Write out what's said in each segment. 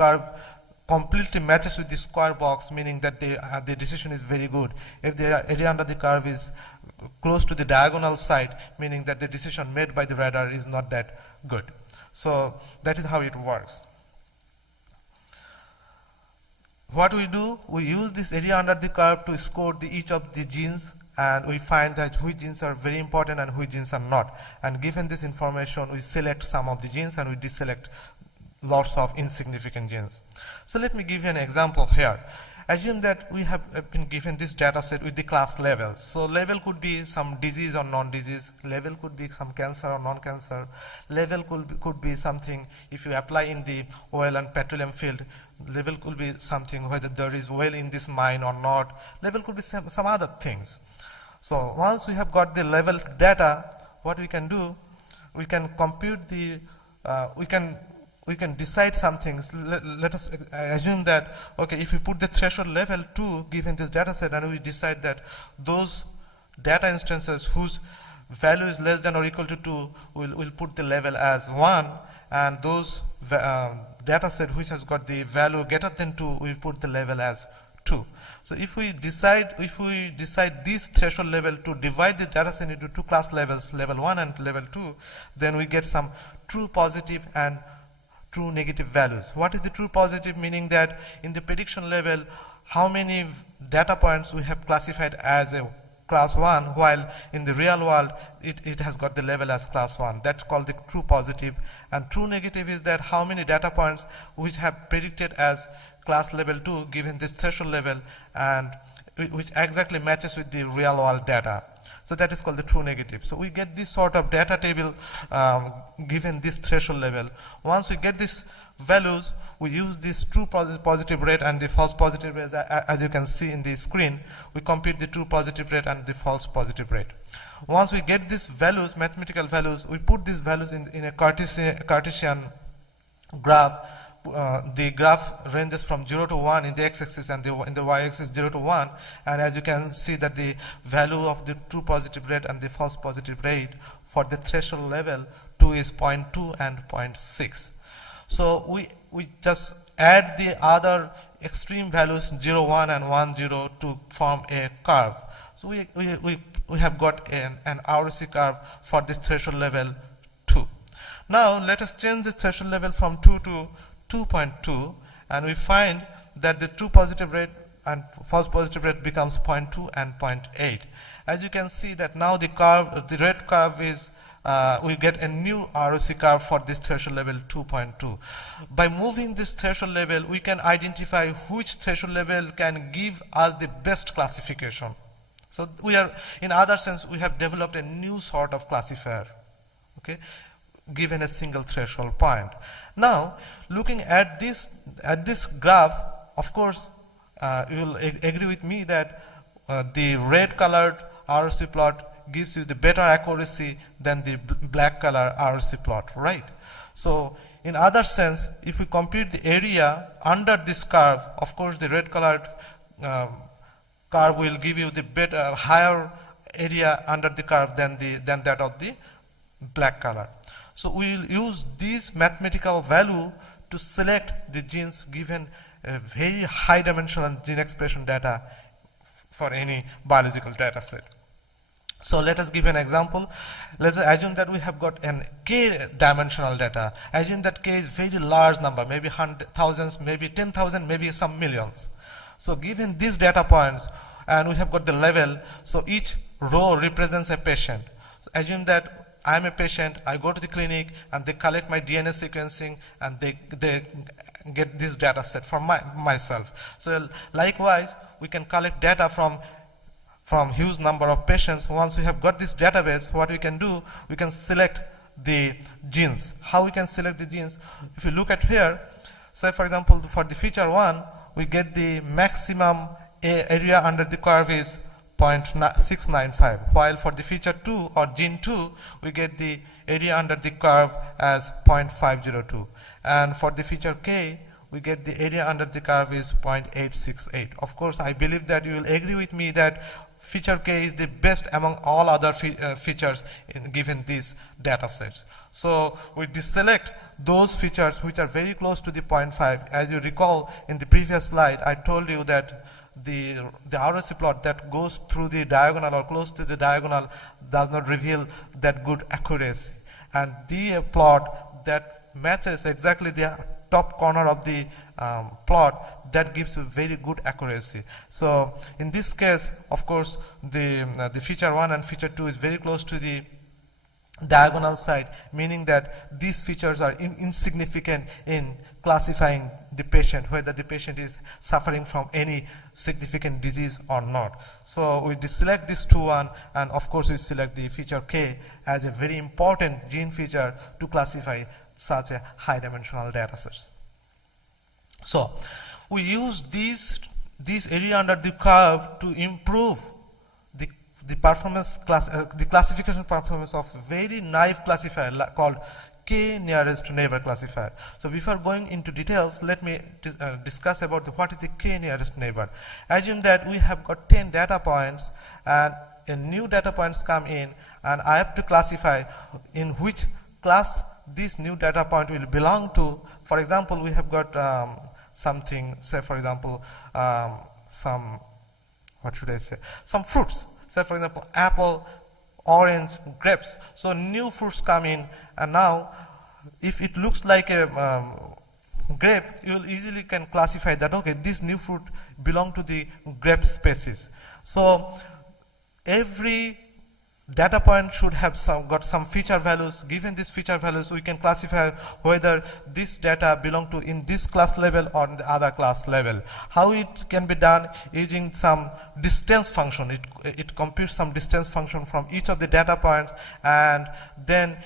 curve completely matches with the square box, meaning that the decision is very good. If the area under the curve is close to the diagonal side, meaning that the decision made by the radar is not that good. So that is how it works. What we do, we use this area under the curve to score each of the genes, and we find that which genes are very important and which genes are not. And given this information, we select some of the genes and we deselect lots of insignificant genes. So let me give you an example here. Assume that we have been given this data set with the class levels. So level could be some disease or non-disease, level could be some cancer or non-cancer, level could be something if you apply in the oil and petroleum field, level could be something whether there is oil in this mine or not, level could be some other things. So once we have got the level data, what we can do, we can compute the, we can decide some things. Let us assume that, okay, if we put the threshold level 2 given this data set, and we decide that those data instances whose value is less than or equal to 2, we'll put the level as 1, and those data set which has got the value greater than 2, we put the level as 2. So if we decide this threshold level to divide the data set into two class levels, level 1 and level 2, then we get some true positive and true negative values. What is the true positive? Meaning that in the prediction level, how many data points we have classified as a class 1, while in the real world it has got the level as class 1. That's called the true positive. And true negative is that how many data points which have predicted as class level 2 given this threshold level, and which exactly matches with the real world data. So that is called the true negative. So we get this sort of data table given this threshold level. Once we get these values, we use this true positive rate and the false positive rate. As you can see in the screen, we compute the true positive rate and the false positive rate. Once we get these values, mathematical values, we put these values in a Cartesian graph. The graph ranges from 0 to 1 in the x-axis, and in the y-axis 0 to 1, and as you can see that the value of the true positive rate and the false positive rate for the threshold level 2 is 0.2 and 0.6. So we just add the other extreme values 0, 1 and 1, 0 to form a curve. So we have got an ROC curve for the threshold level 2. Now let us change the threshold level from 2 to 2.2, and we find that the true positive rate and false positive rate becomes 0.2 and 0.8. As you can see that now the curve, the red curve is, we get a new ROC curve for this threshold level 2.2. By moving this threshold level, we can identify which threshold level can give us the best classification. So we are, in other sense, we have developed a new sort of classifier, okay, given a single threshold point. Now, looking at this graph, of course, you will agree with me that the red colored ROC plot gives you the better accuracy than the black color ROC plot, right? So, in other sense, if we compute the area under this curve, of course, the red colored curve will give you the better, higher area under the curve than that of the black color. So we will use this mathematical value to select the genes given a very high dimensional gene expression data for any biological data set. So let us give an example. Let's assume that we have got an k dimensional data. Assume that k is very large number, maybe thousands, maybe 10,000, maybe some millions. So given these data points, and we have got the level, so each row represents a patient. So assume that I'm a patient, I go to the clinic and they collect my DNA sequencing and they get this data set for myself. So likewise, we can collect data from huge number of patients. Once we have got this database, what we can do, we can select the genes. How we can select the genes? If you look at here, say for example, for the feature 1, we get the maximum area under the curve is 0.695, while for the feature 2 or gene 2, we get the area under the curve as 0.502, and for the feature k, we get the area under the curve is 0.868. Of course, I believe that you will agree with me that feature K is the best among all other features given these data sets. So we deselect those features which are very close to the 0.5. As you recall in the previous slide, I told you that the ROC plot that goes through the diagonal or close to the diagonal does not reveal that good accuracy. And the plot that matches exactly the top corner of the plot, that gives you very good accuracy. So in this case, of course, the feature 1 and feature 2 is very close to the diagonal side, meaning that these features are insignificant in classifying the patient, whether the patient is suffering from any significant disease or not. So we deselect this 2-1, and of course we select the feature K as a very important gene feature to classify such a high dimensional data sets. So we use these area under the curve to improve the performance the classification performance of very naive classifier called K nearest neighbor classifier. So before going into details, let me discuss about what is the K nearest neighbor. Assume that we have got 10 data points and a new data points come in, and I have to classify in which class this new data point will belong to. For example, we have got something, say for example, some fruits. Say for example, apple, orange, grapes. So new fruits come in, and now if it looks like a grape, you will easily can classify that, okay, this new fruit belong to the grape species. So every data point should have got some feature values. Given these feature values, we can classify whether this data belong to in this class level or in the other class level. How it can be done? Using some distance function. It computes some distance function from each of the data points, and then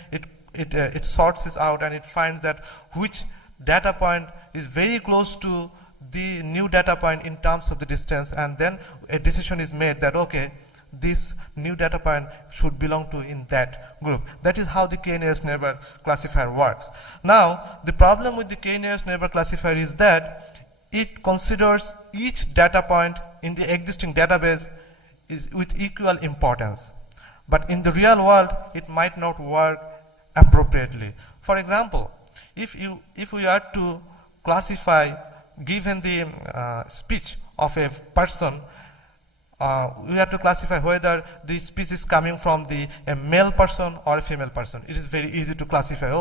it sorts this out, and it finds that which data point is very close to the new data point in terms of the distance, and then a decision is made that, okay, this new data point should belong to in that group. That is how the K nearest neighbor classifier works. Now, the problem with the K nearest neighbor classifier is that it considers each data point in the existing database is with equal importance. But in the real world, it might not work appropriately. For example, if we are to classify, given the speech of a person, we have to classify whether the speech is coming from a male person or a female person. It is very easy to classify,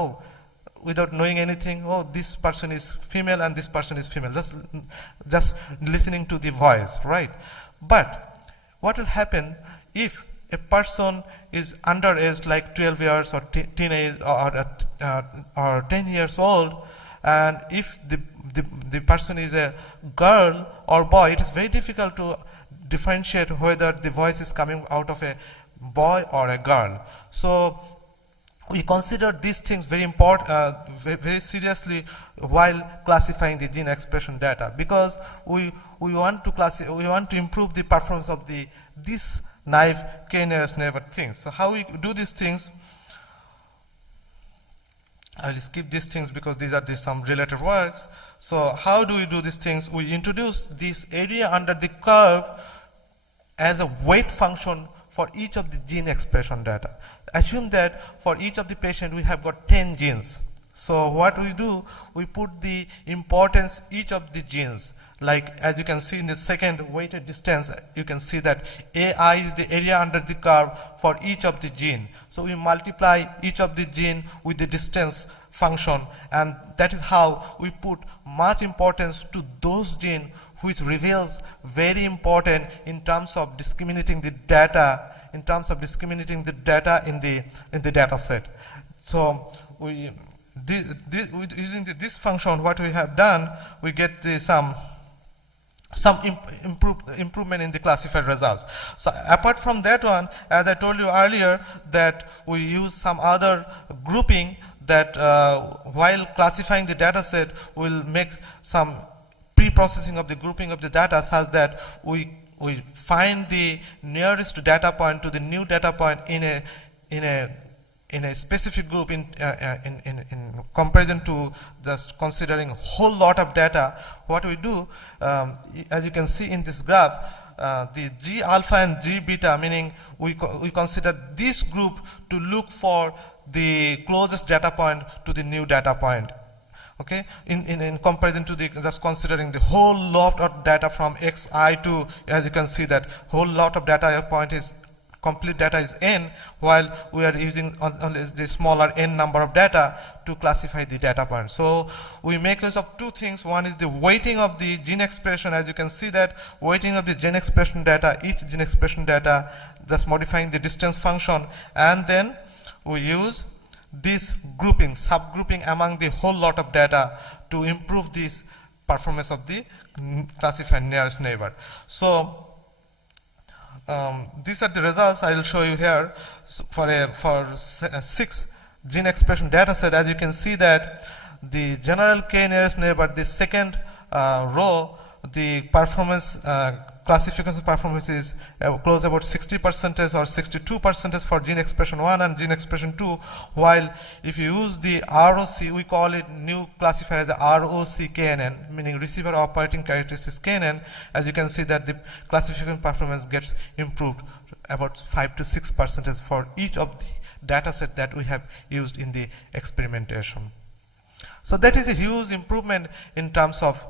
without knowing anything, this person is female and this person is female, just listening to the voice, right? But what will happen if a person is underage, like 12 years or teenage or 10 years old, and if the person is a girl or boy, it is very difficult to differentiate whether the voice is coming out of a boy or a girl. So we consider these things very important, very seriously while classifying the gene expression data, because we want to improve the performance of this naive K nearest neighbor things. So how we do these things? I will skip these things because these are some related works. So how do we do these things? We introduce this area under the curve as a weight function for each of the gene expression data. Assume that for each of the patient we have got 10 genes. So what we do, we put the importance each of the genes. Like as you can see in the second weighted distance, you can see that AI is the area under the curve for each of the gene. So we multiply each of the gene with the distance function, and that is how we put much importance to those genes which reveals very important in terms of discriminating the data, in the data set. So using this function, what we have done, we get some improvement in the classified results. So apart from that one, as I told you earlier, that we use some other grouping that while classifying the data set, will make some pre-processing of the grouping of the data such that we find the nearest data point to the new data point in a specific group in comparison to just considering a whole lot of data. What we do, as you can see in this graph, the G alpha and G beta, meaning we consider this group to look for the closest data point to the new data point. Okay, in comparison to the just considering the whole lot of data from xi to, as you can see that whole lot of data point is complete data is n, while we are using only the smaller n number of data to classify the data point. So we make use of two things. One is the weighting of the gene expression. As you can see that weighting of the gene expression data, each gene expression data, just modifying the distance function, and then we use this grouping, subgrouping among the whole lot of data to improve this performance of the classified nearest neighbor. So these are the results I will show you here. So for 6 gene expression data set. As you can see that the general k nearest neighbor, the second row, the performance classification performance is close about 60% or 62% for gene expression 1 and gene expression 2, while if you use the ROC, we call it new classifier as the ROC KNN, meaning receiver operating characteristics KNN. As you can see that the classification performance gets improved about 5 to 6% for each of the data set that we have used in the experimentation. So that is a huge improvement in terms of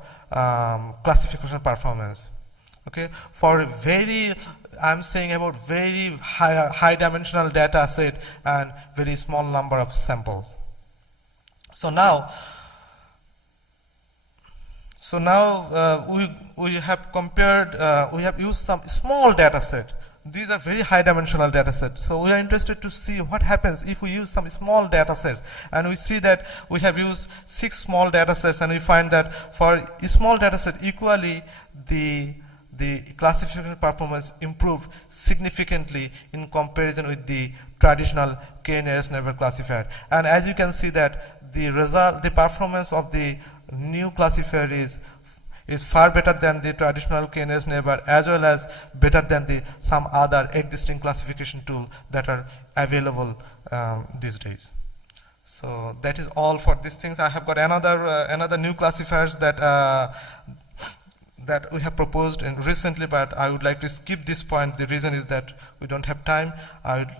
classification performance. Okay, for a very, I'm saying about very high dimensional data set and very small number of samples. So now we have compared, we have used some small data set. These are very high dimensional data sets. So we are interested to see what happens if we use some small data sets. And we see that we have used 6 small data sets, and we find that for a small data set equally, the classification performance improved significantly in comparison with the traditional k nearest neighbor classifier. And as you can see that the performance of the new classifier is far better than the traditional k nearest neighbor, as well as better than some other existing classification tool that are available these days. So that is all for these things. I have got another new classifiers that we have proposed recently, but I would like to skip this point. The reason is that we don't have time. I would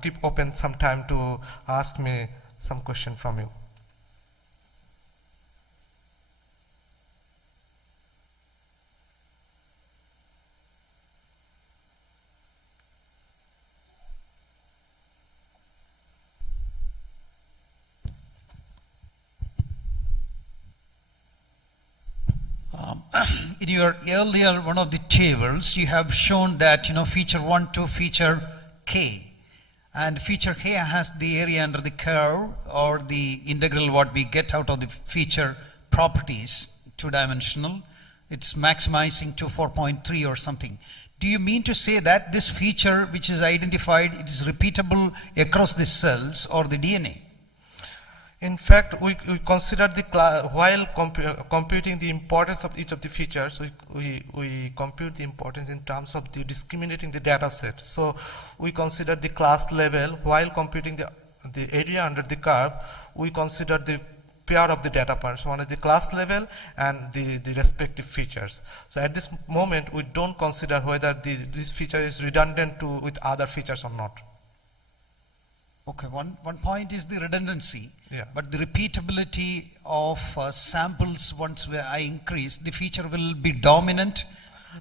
keep open some time to ask me some question from you. In your earlier one of the tables, you have shown that feature 1 to feature k, and feature k has the area under the curve or the integral what we get out of the feature properties, 2-dimensional. It's maximizing to 4.3 or something. Do you mean to say that this feature which is identified, it is repeatable across the cells or the DNA? In fact, we considered while computing the importance of each of the features, we compute the importance in terms of the discriminating the data set. So we consider the class level while computing the area under the curve. We consider the pair of the data points. One is the class level and the respective features. So at this moment, we don't consider whether this feature is redundant with other features or not. Okay, one point is the redundancy, yeah. But the repeatability of samples, once I increase, the feature will be dominant?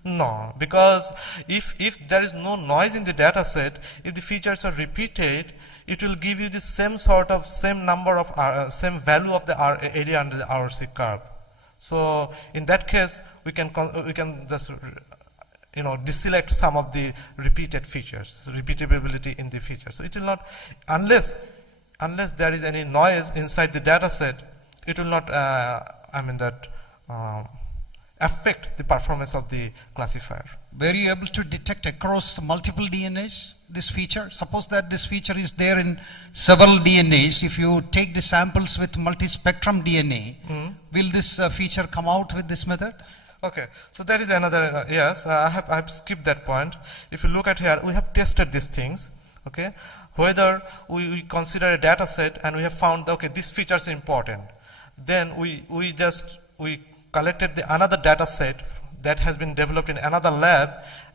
No, because if there is no noise in the data set, if the features are repeated, it will give you the same number of same value of the area under the RC curve. So in that case, we can just deselect some of the repeated features, repeatability in the features. So it will not, unless there is any noise inside the data set, it will not, affect the performance of the classifier. Were you able to detect across multiple DNAs this feature? Suppose that this feature is there in several DNAs. If you take the samples with multispectrum DNA, will this feature come out with this method? Okay, so that is another, yes, I have skipped that point. If you look at here, we have tested these things, okay, whether we consider a data set and we have found, okay, this feature is important. Then we collected another data set that has been developed in another lab,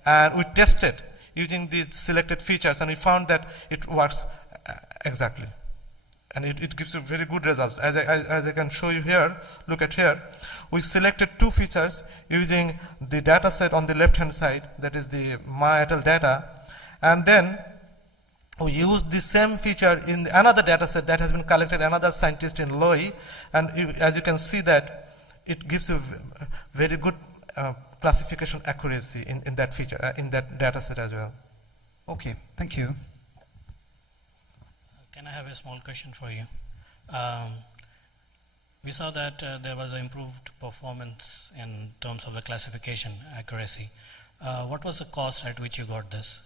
and we tested using the selected features, and we found that it works exactly. And it gives you very good results. As I can show you here, look at here. We selected two features using the data set on the left hand side, that is the Ma et al. Data, and then we used the same feature in another data set that has been collected another scientist in Loi, and as you can see that it gives you very good classification accuracy in that feature, in that data set as well. Okay, thank you. Can I have a small question for you? We saw that there was improved performance in terms of the classification accuracy. What was the cost at which you got this?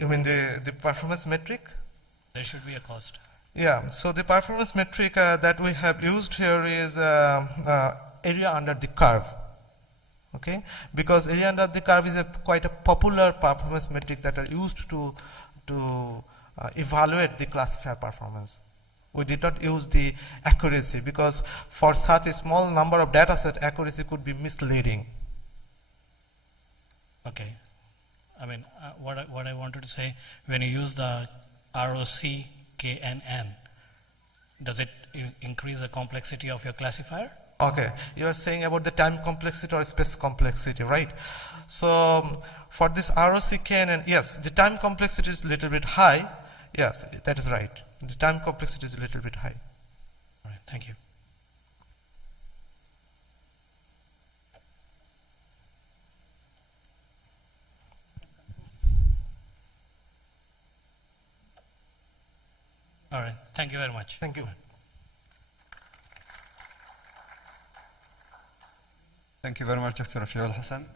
You mean the performance metric? There should be a cost. Yeah, so the performance metric that we have used here is area under the curve. Okay, because area under the curve is quite a popular performance metric that are used to evaluate the classifier performance. We did not use the accuracy because for such a small number of data set, accuracy could be misleading. Okay. I mean, what I wanted to say, when you use the ROC, KNN, does it increase the complexity of your classifier? Okay, you are saying about the time complexity or space complexity, right? So for this ROC, KNN, yes, the time complexity is a little bit high. Yes, that is right. The time complexity is a little bit high. All right, thank you. All right, thank you very much. Thank you. Thank you very much, Dr. Rafiul Hassan.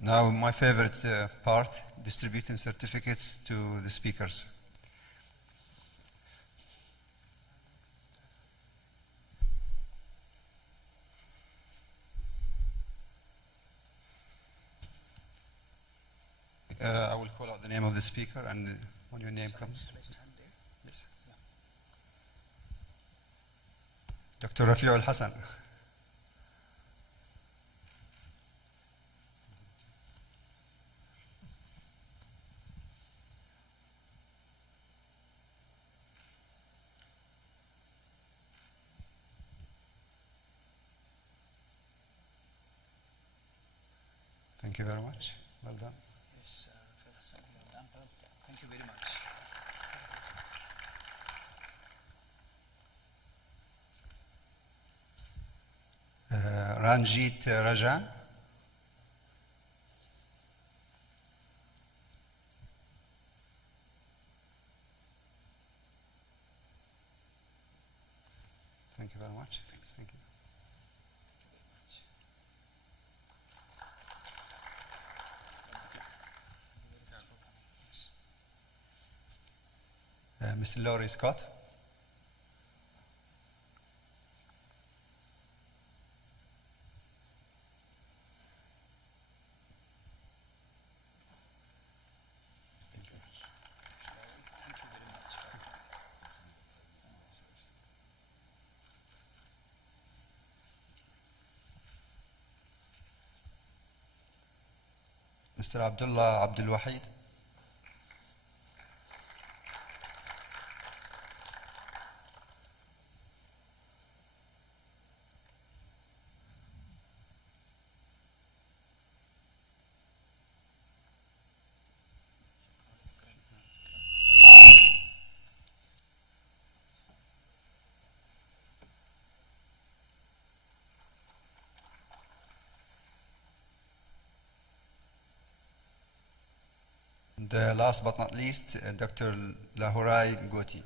Now, my favorite part, distributing certificates to the speakers. I will call out the name of the speaker, and when your name comes. Yes. Dr. Rafiul Hassan. Thank you very much. Well done. Yes, well done. Thank you very much. Ranjit Rajan. Thank you very much. Thanks. Thank you. Mr. Laurie Scott. Mr. Abdullah Abdul Wahid. And last but not least, Dr. Lahurai Goti.